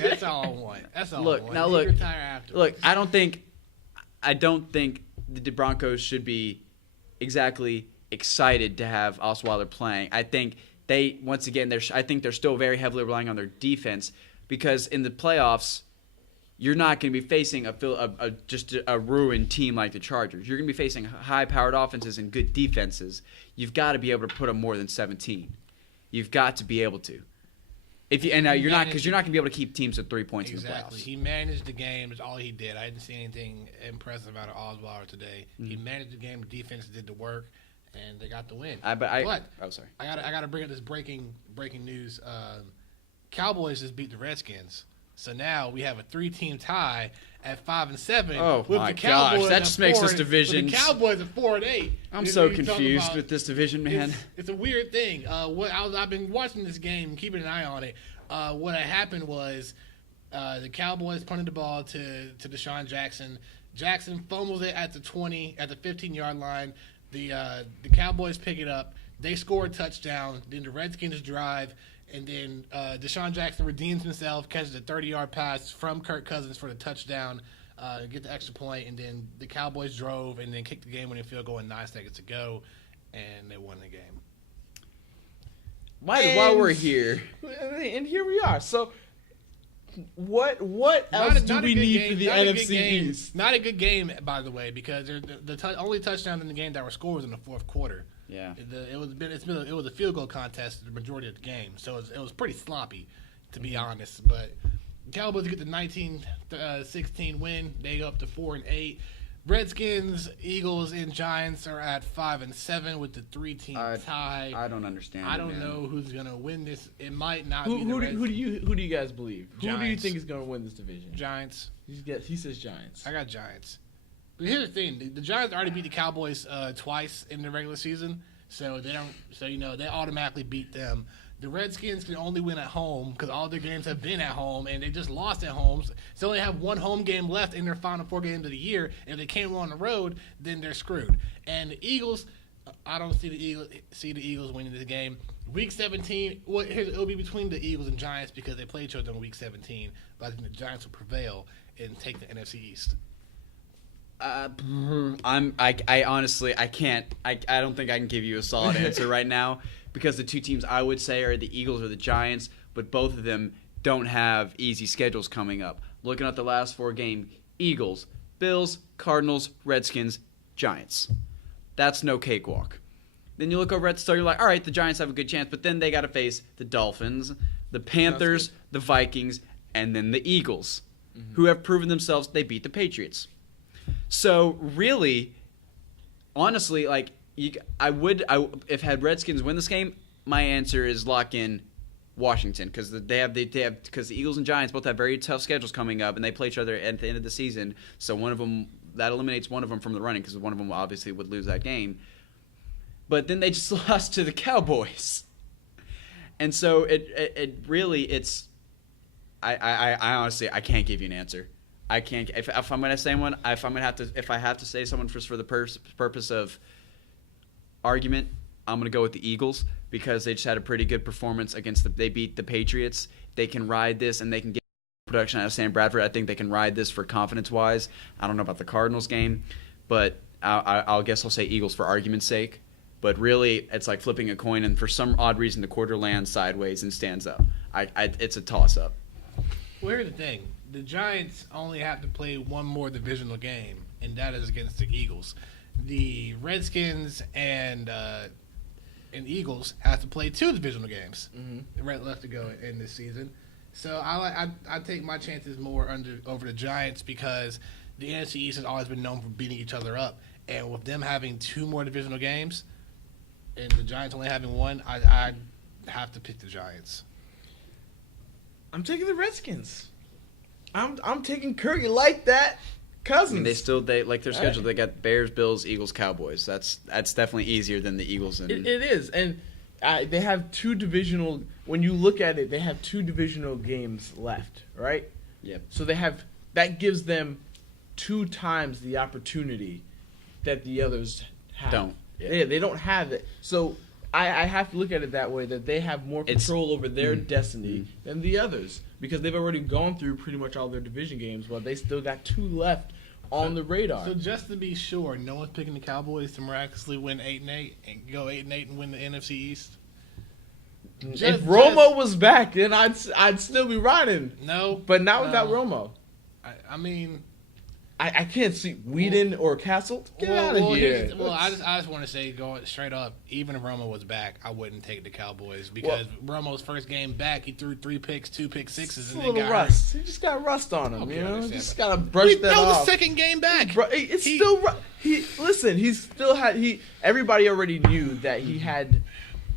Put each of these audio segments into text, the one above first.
That's all I want. That's all I want. Now look. Retire afterwards. Look, I don't think the Broncos should be exactly excited to have Osweiler playing. I think I think they're still very heavily relying on their defense because in the playoffs, you're not going to be facing just a ruined team like the Chargers. You're going to be facing high-powered offenses and good defenses. You've got to be able to put them more than 17. You've got to be able to. You're not going to be able to keep teams at 3 points in the playoffs. Exactly. He managed the game. Is all he did. I didn't see anything impressive out of Osweiler today. Mm-hmm. He managed the game. The defense did the work, and they got the win. Sorry. I got to bring up this breaking news. Cowboys just beat the Redskins. So now we have a 3-team tie at 5-7. Oh with my the Cowboys gosh, that just makes this division. The Cowboys at 4-8. I'm so confused with this division, man. It's a weird thing. I've been watching this game, keeping an eye on it. What had happened was the Cowboys punted the ball to Deshaun Jackson. Jackson fumbles it at the 15-yard line. The Cowboys pick it up. They score a touchdown. Then the Redskins drive. And then Deshaun Jackson redeems himself, catches a 30-yard pass from Kirk Cousins for the touchdown, get the extra point, and then the Cowboys drove and then kicked the game-winning field goal with 9 seconds to go, and they won the game. While we're here, and here we are. So, what else do we need for the NFC East? Not a good game, by the way, because the only touchdown in the game that were scored was in the fourth quarter. Yeah, it was a field goal contest the majority of the game, so it was pretty sloppy, to be honest. But the Cowboys get the 19-16 win. They go up to 4-8. Redskins, Eagles, and Giants are at 5-7 with the 3-team tie. I don't understand. I don't know who's gonna win this. It might not be the who do you guys believe? Giants. Who do you think is gonna win this division? Giants. He says Giants. I got Giants. But here's the thing: the Giants already beat the Cowboys twice in the regular season, so they don't. So they automatically beat them. The Redskins can only win at home because all their games have been at home, and they just lost at home. So they only have one home game left in their final 4 games of the year. If they can't win on the road, then they're screwed. And the Eagles, I don't see the Eagles winning this game. Week 17, it'll be between the Eagles and Giants because they play each other in Week 17. But I think the Giants will prevail and take the NFC East. I honestly can't. I don't think I can give you a solid answer right now because the two teams I would say are the Eagles or the Giants, but both of them don't have easy schedules coming up. Looking at the last 4 games, Eagles, Bills, Cardinals, Redskins, Giants. That's no cakewalk. Then you look over at the start, you're like, all right, the Giants have a good chance, but then they got to face the Dolphins, the Panthers, the Vikings, and then the Eagles, who have proven themselves they beat the Patriots. So really, honestly, like if had Redskins win this game, my answer is lock in Washington because because the Eagles and Giants both have very tough schedules coming up and they play each other at the end of the season. So one of them that eliminates one of them from the running because one of them obviously would lose that game. But then they just lost to the Cowboys, and so it really I honestly I can't give you an answer. I can't. If I'm gonna say one, if I have to say someone for the purpose of argument, I'm gonna go with the Eagles because they just had a pretty good performance they beat the Patriots. They can ride this and they can get production out of Sam Bradford. I think they can ride this for confidence wise. I don't know about the Cardinals game, but I'll guess I'll say Eagles for argument's sake. But really, it's like flipping a coin, and for some odd reason, the quarter lands sideways and stands up. It's a toss up. Well, here's the thing. The Giants only have to play one more divisional game, and that is against the Eagles. The Redskins and Eagles have to play 2 divisional games left to go in this season. So I take my chances more over the Giants because the NFC East has always been known for beating each other up. And with them having 2 more divisional games and the Giants only having 1, I have to pick the Giants. I'm taking the Redskins. I'm taking Kirk. You like that? Cousins. I mean, they like their schedule. They got Bears, Bills, Eagles, Cowboys. That's definitely easier than the Eagles. It is, and they have 2 divisional. When you look at it, they have 2 divisional games left, right? Yep. So that gives them 2 times the opportunity that the others have. Don't. Yeah, they don't have it. So I have to look at it that way, that they have more control over their destiny than the others. because they've already gone through pretty much all their division games, but they still got 2 left on the radar. So just to be sure, no one's picking the Cowboys to miraculously win 8-8 and go 8-8 and win the NFC East. If Romo was back, then I'd still be riding. No, but not without Romo. I mean, I can't see Whedon or Castle. Get out of here. I just want to say, going straight up, even if Romo was back, I wouldn't take the Cowboys because Romo's first game back, he threw 3 picks, 2 pick sixes, and then got rust. hurt. He just got rust on him. Okay, You know, understand, just gotta brush that off. The second game back. It's still. He still had. Everybody already knew that he had.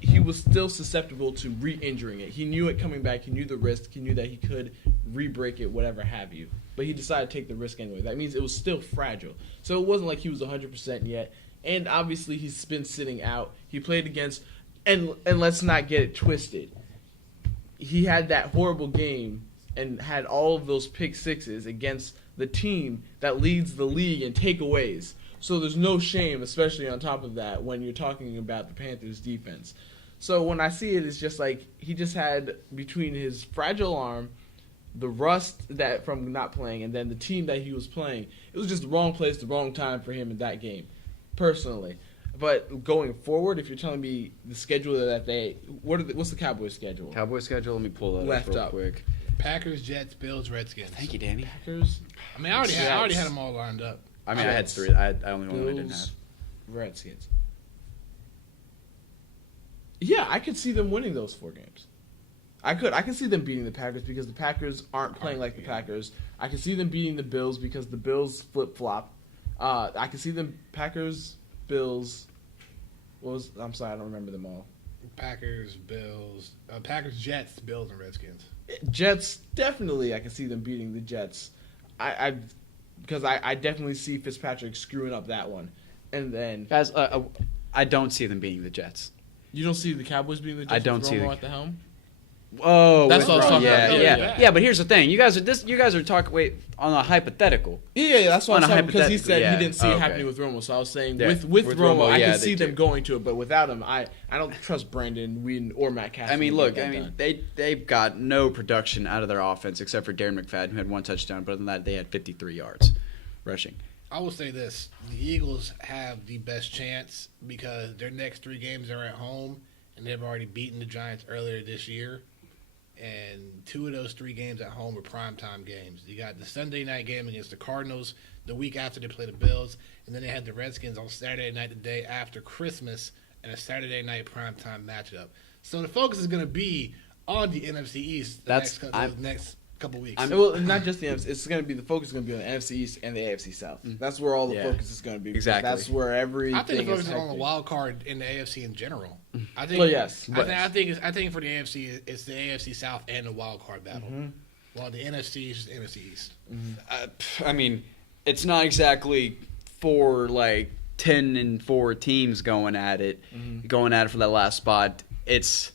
He was still susceptible to re-injuring it. He knew it coming back. He knew the risk. He knew that he could re-break it, whatever have you. But he decided to take the risk anyway. That means it was still fragile. So it wasn't like he was 100% yet. And obviously he's been sitting out. He played against, and let's not get it twisted. He had that horrible game and had all of those pick sixes against the team that leads the league in takeaways. So there's no shame, especially on top of that, when you're talking about the Panthers' defense. So when I see it, it's just like he just had, between his fragile arm, the rust that from not playing, and then the team that he was playing, it was just the wrong place, the wrong time for him in that game, personally. But going forward, if you're telling me the schedule that what's the Cowboys' schedule? Cowboys' schedule, let me pull that Left up real up. quick. Packers, Jets, Bills, Redskins. Thank you, Danny. Packers. I mean, I already had them all lined up. I mean, I had Jets, 3. I only one I didn't have. Bills, Redskins. Yeah, I could see them winning those 4 games. I can see them beating the Packers because the Packers aren't playing like the Packers. I can see them beating the Bills because the Bills flip-flop. I can see them Packers, Bills. I'm sorry, I don't remember them all. Packers, Bills, Jets, Bills, and Redskins. Jets, definitely I can see them beating the Jets. Because I definitely see Fitzpatrick screwing up that one. And then... Guys, I don't see them beating the Jets. You don't see the Cowboys beating the Jets I don't with see Romo at the helm? Oh, That's what I was talking about. Yeah, but here's the thing: you guys are talking on a hypothetical. Yeah, that's what I'm saying because he said yeah. he didn't see it happening with Romo. So I was saying with Romo, I can see them going to it, but without him, I don't trust Brandon Whedon or Matt Castle. I mean, look, they've got no production out of their offense except for Darren McFadden, who had 1 touchdown, but other than that, they had 53 yards rushing. I will say this: the Eagles have the best chance because their next 3 games are at home, and they've already beaten the Giants earlier this year. And 2 of those 3 games at home are primetime games. You got the Sunday night game against the Cardinals the week after they play the Bills, and then they had the Redskins on Saturday night the day after Christmas and a Saturday night primetime matchup. So the focus is going to be on the NFC East next couple weeks. Well, not just the NFC. It's going to be the focus is going to be on the NFC East and the AFC South. That's where all the focus is going to be. Exactly. That's where everything. I think the focus is is on the wild card in the AFC in general. I think. Well, yes. I think for the AFC, it's the AFC South and the wild card battle. Mm-hmm. While the NFC is just NFC East. Mm-hmm. I mean, it's not exactly 4 10-4 teams going at it for that last spot. It's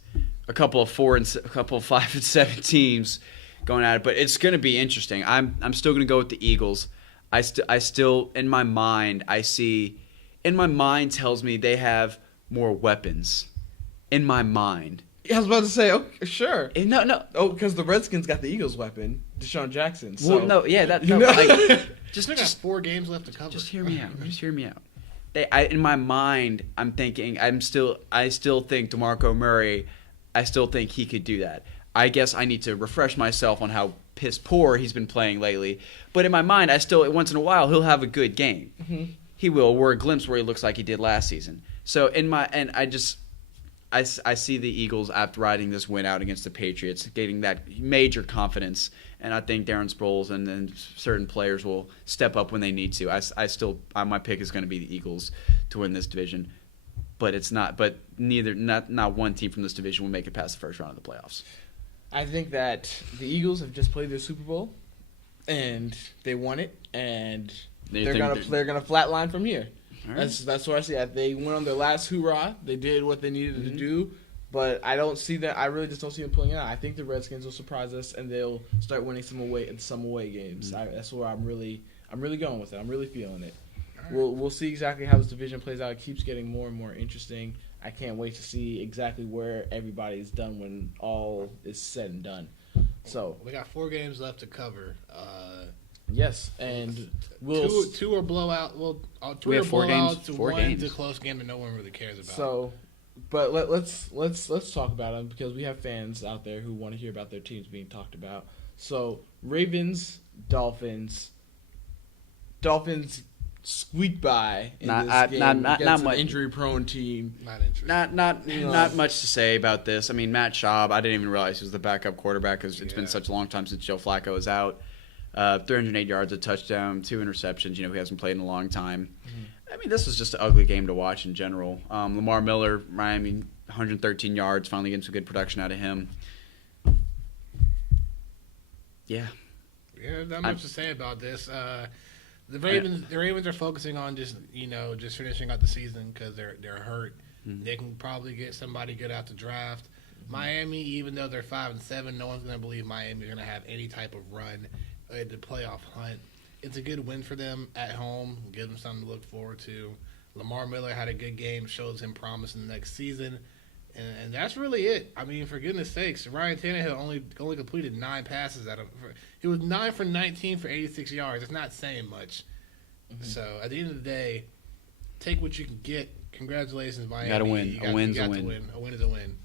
a couple of 4 and a couple of 5 and 7 teams going at it, but it's going to be interesting. I'm still going to go with the Eagles. I still in my mind tells me they have more weapons. In my mind. I was about to say, okay, sure. No. Oh, because the Redskins got the Eagles' weapon, Deshaun Jackson. So. Well, no, yeah, just 4 games left to cover. Just hear me out. In my mind, I'm thinking I still think DeMarco Murray. I still think he could do that. I guess I need to refresh myself on how piss poor he's been playing lately. But in my mind, I still once in a while he'll have a good game. Mm-hmm. He will, or a glimpse where he looks like he did last season. So I see the Eagles after riding this win out against the Patriots, getting that major confidence, and I think Darren Sproles and then certain players will step up when they need to. My pick is going to be the Eagles to win this division, but it's not. But not one team from this division will make it past the first round of the playoffs. I think that the Eagles have just played their Super Bowl, and they won it, and they're gonna flatline from here. Right. That's what I see. They went on their last hoorah. They did what they needed to do, but I don't see that. I really just don't see them pulling it out. I think the Redskins will surprise us, and they'll start winning some away games. That's where I'm really going with it. I'm really feeling it. Right. We'll see exactly how this division plays out. It keeps getting more and more interesting. I can't wait to see exactly where everybody's done when all is said and done. So we got 4 games left to cover. yes, and two are blowout. Well, We three are have 4 games, blowouts. 4 One's games. a close game that no one really cares about. So, but let's talk about them because we have fans out there who want to hear about their teams being talked about. So Ravens, Dolphins squeaked by in this game not against an much. injury-prone team. not interesting. Not much to say about this. I mean, Matt Schaub, I didn't even realize he was the backup quarterback because it's been such a long time since Joe Flacco was out. 308 yards, a touchdown, 2 interceptions. He hasn't played in a long time. I mean, this was just an ugly game to watch in general. Lamar Miller, Miami, 113 yards, finally getting some good production out of him. Yeah. Yeah, not much to say about this. The Ravens are focusing on just finishing out the season because they're hurt. Mm-hmm. They can probably get somebody good out the draft. Miami, even though they're 5-7, no one's going to believe Miami's going to have any type of run in the playoff hunt. It's a good win for them at home. Give them something to look forward to. Lamar Miller had a good game, shows him promise in the next season. And that's really it. I mean, for goodness sakes, Ryan Tannehill only completed 9 passes out of. He was 9 for 19 for 86 yards. It's not saying much. Mm-hmm. So at the end of the day, take what you can get. Congratulations, Miami. You got to win. A win's a win. A win is a win.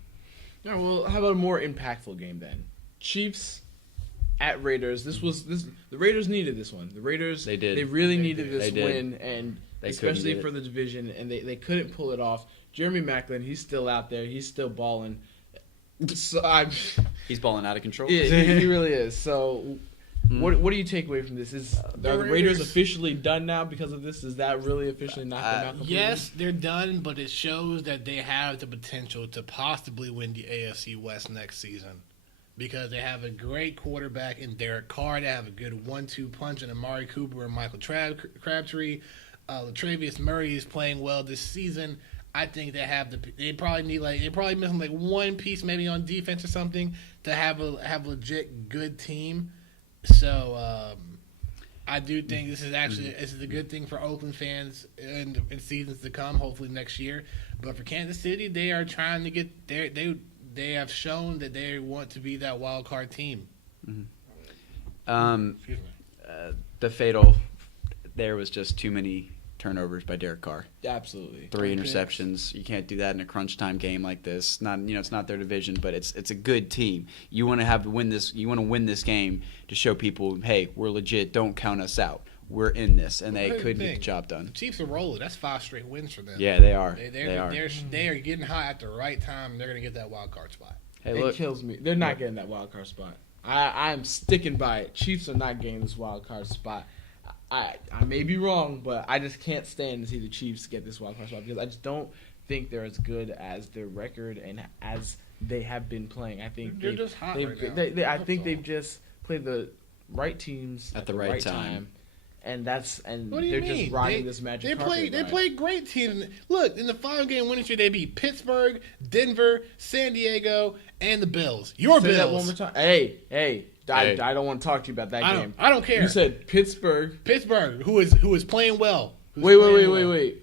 All right, well, how about a more impactful game then? Chiefs at Raiders. The Raiders needed this one. The Raiders They did. They really needed this They did. win, and They especially couldn't get for the division, and they couldn't pull it off. Jeremy Maclin, he's still out there. He's still balling. So He's balling out of control. yeah, he really is. So, what do you take away from this? Are the Raiders officially done now because of this? Is that really officially knocked them out completely? Yes, they're done, but it shows that they have the potential to possibly win the AFC West next season because they have a great quarterback in Derek Carr. They have a good 1-2 punch in Amari Cooper and Michael Crabtree. Latavius Murray is playing well this season. I think they probably missing like one piece maybe on defense or something to have a legit good team. So I do think this is a good thing for Oakland fans in seasons to come, hopefully next year. But for Kansas City, they are trying to get there. They have shown that they want to be that wild card team. Mm-hmm. Excuse me. The fatal there was just too many turnovers by Derek Carr. Absolutely. 3 interceptions. You can't do that in a crunch time game like this. It's not their division, but it's a good team. You want to win this. You want to win this game to show people, hey, we're legit. Don't count us out. We're in this, and they couldn't get the job done. The Chiefs are rolling. That's 5 straight wins for them. Yeah, they are. They are getting hot at the right time. They're going to get that wild card spot. Hey, It kills me. They're not getting that wild card spot. I'm sticking by it. Chiefs are not getting this wild card spot. I may be wrong, but I just can't stand to see the Chiefs get this wild card spot because I just don't think they're as good as their record and as they have been playing. I think they're just hot right now. I think they've just played the right teams at the right time. And What do you they're mean? just riding this magic carpet. They played great teams. Look, in the 5-game winning streak, they beat Pittsburgh, Denver, San Diego, and the Bills. Your Say Bills. that one more time. Hey. I don't want to talk to you about that game. I don't care. You said Pittsburgh, who is playing well. Wait.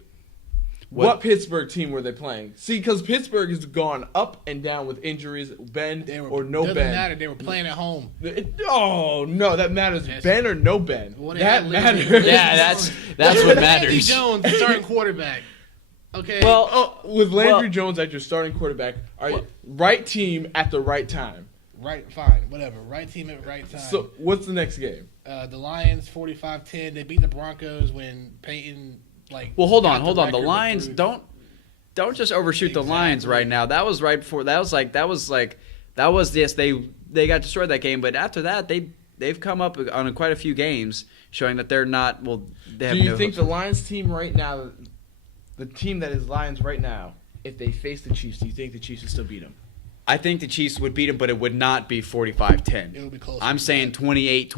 What Pittsburgh team were they playing? See, because Pittsburgh has gone up and down with injuries, Ben or no Ben. Doesn't matter. They were playing at home. No, that matters. Yes. Ben or no Ben. Well, that matters. Yeah, that's what Landry matters. Jones, starting quarterback. Okay. Well, with Landry Jones as your starting quarterback, right team at the right time. Right, fine, whatever. Right team at right time. So, what's the next game? The Lions, 45-10. They beat the Broncos when Peyton, well, hold on. got The record Lions approved. don't just overshoot the Lions Exactly. right now. That was right before. Yes, they got destroyed that game, but after that they've come up on quite a few games showing that they're not. Well, they have Do you no think hopes. the Lions team right now, the team that is Lions right now, if they face the Chiefs, do you think the Chiefs would still beat them? I think the Chiefs would beat them, but it would not be 45-10. It would be close. I'm saying 28-20.